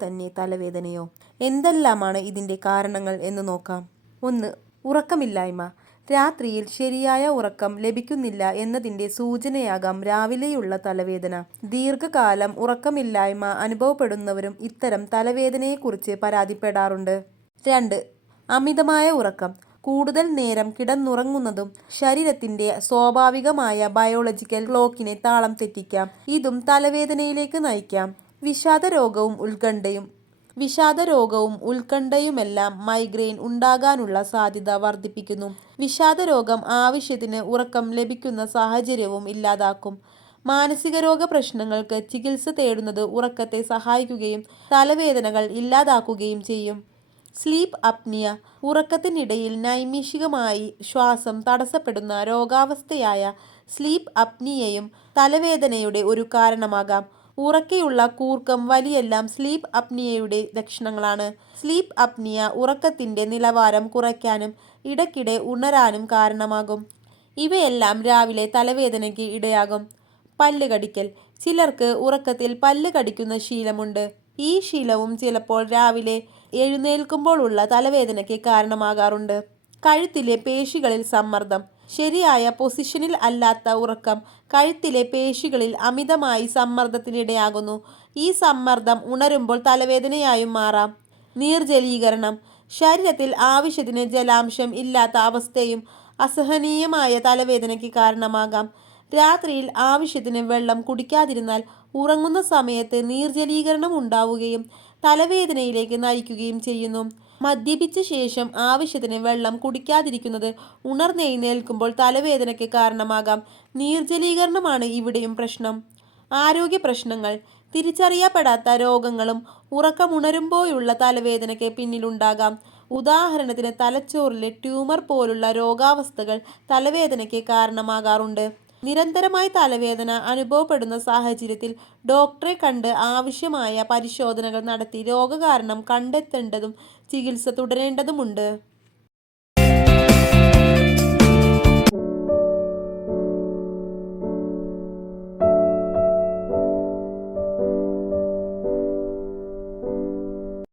തന്നെ തലവേദനയോ? എന്തെല്ലാമാണ് ഇതിൻ്റെ കാരണങ്ങൾ എന്ന് നോക്കാം. 1. ഉറക്കമില്ലായ്മ. രാത്രിയിൽ ശരിയായ ഉറക്കം ലഭിക്കുന്നില്ല എന്നതിൻ്റെ സൂചനയാകാം രാവിലെയുള്ള തലവേദന. ദീർഘകാലം ഉറക്കമില്ലായ്മ അനുഭവപ്പെടുന്നവരും ഇത്തരം തലവേദനയെക്കുറിച്ച് പരാതിപ്പെടാറുണ്ട്. 2. അമിതമായ ഉറക്കം. കൂടുതൽ നേരം കിടന്നുറങ്ങുന്നതും ശരീരത്തിൻ്റെ സ്വാഭാവികമായ ബയോളജിക്കൽ ക്ലോക്കിനെ താളം തെറ്റിക്കാം. ഇതും തലവേദനയിലേക്ക് നയിക്കാം. വിഷാദരോഗവും ഉത്കണ്ഠയുമെല്ലാം മൈഗ്രെയിൻ ഉണ്ടാകാനുള്ള സാധ്യത വർദ്ധിപ്പിക്കുന്നു. വിഷാദരോഗം ആവശ്യത്തിന് ഉറക്കം ലഭിക്കുന്ന സാഹചര്യവും ഇല്ലാതാക്കും. മാനസികരോഗ പ്രശ്നങ്ങൾക്ക് ചികിത്സ തേടുന്നത് ഉറക്കത്തെ സഹായിക്കുകയും തലവേദനകൾ ഇല്ലാതാക്കുകയും ചെയ്യും. Sleep apnoea. ഉറക്കത്തിനിടയിൽ നൈമിഷികമായി ശ്വാസം തടസ്സപ്പെടുന്ന രോഗാവസ്ഥയായ സ്ലീപ്പ് അപ്നിയയും തലവേദനയുടെ ഒരു കാരണമാകാം. ഉറക്കെയുള്ള കൂർക്കം വലിയെല്ലാം സ്ലീപ്പ് അപ്നിയയുടെ ലക്ഷണങ്ങളാണ്. സ്ലീപ്പ് അപ്നിയ ഉറക്കത്തിൻ്റെ നിലവാരം കുറയ്ക്കാനും ഇടയ്ക്കിടെ ഉണരാനും കാരണമാകും. ഇവയെല്ലാം രാവിലെ തലവേദനയ്ക്ക് ഇടയാകും. പല്ല് കടിക്കൽ. ചിലർക്ക് ഉറക്കത്തിൽ പല്ല് കടിക്കുന്ന ശീലമുണ്ട്. ഈ ശീലവും ചിലപ്പോൾ രാവിലെ എഴുന്നേൽക്കുമ്പോഴുള്ള തലവേദനയ്ക്ക് കാരണമാകാറുണ്ട്. കഴുത്തിലെ പേശികളിൽ സമ്മർദ്ദം. ശരിയായ പൊസിഷനിൽ അല്ലാത്ത ഉറക്കം കഴുത്തിലെ പേശികളിൽ അമിതമായി സമ്മർദ്ദത്തിനിടയാകുന്നു. ഈ സമ്മർദ്ദം ഉണരുമ്പോൾ തലവേദനയായും മാറാം. നിർജ്ജലീകരണം. ശരീരത്തിൽ ആവശ്യത്തിന് ജലാംശം ഇല്ലാത്ത അവസ്ഥയും അസഹനീയമായ തലവേദനയ്ക്ക് കാരണമാകാം. രാത്രിയിൽ ആവശ്യത്തിന് വെള്ളം കുടിക്കാതിരുന്നാൽ ഉറങ്ങുന്ന സമയത്ത് നിർജ്ജലീകരണം ഉണ്ടാവുകയും തലവേദനയിലേക്ക് നയിക്കുകയും ചെയ്യുന്നു. മദ്യപിച്ച ശേഷം ആവശ്യത്തിന് വെള്ളം കുടിക്കാതിരിക്കുന്നത് ഉണർന്നെഴുന്നേൽക്കുമ്പോൾ തലവേദനയ്ക്ക് കാരണമാകാം. നിർജ്ജലീകരണമാണ് ഇവിടെയും പ്രശ്നം. ആരോഗ്യ പ്രശ്നങ്ങൾ. തിരിച്ചറിയപ്പെടാത്ത രോഗങ്ങളും ഉറക്കമുണരുമ്പോഴുള്ള തലവേദനയ്ക്ക് പിന്നിലുണ്ടാകാം. ഉദാഹരണത്തിന് തലച്ചോറിലെ ട്യൂമർ പോലുള്ള രോഗാവസ്ഥകൾ തലവേദനയ്ക്ക് കാരണമാകാറുണ്ട്. നിരന്തരമായി തലവേദന അനുഭവപ്പെടുന്ന സാഹചര്യത്തിൽ ഡോക്ടറെ കണ്ട് ആവശ്യമായ പരിശോധനകൾ നടത്തി രോഗകാരണം കണ്ടെത്തേണ്ടതും ചികിത്സ തുടരേണ്ടതുമുണ്ട്.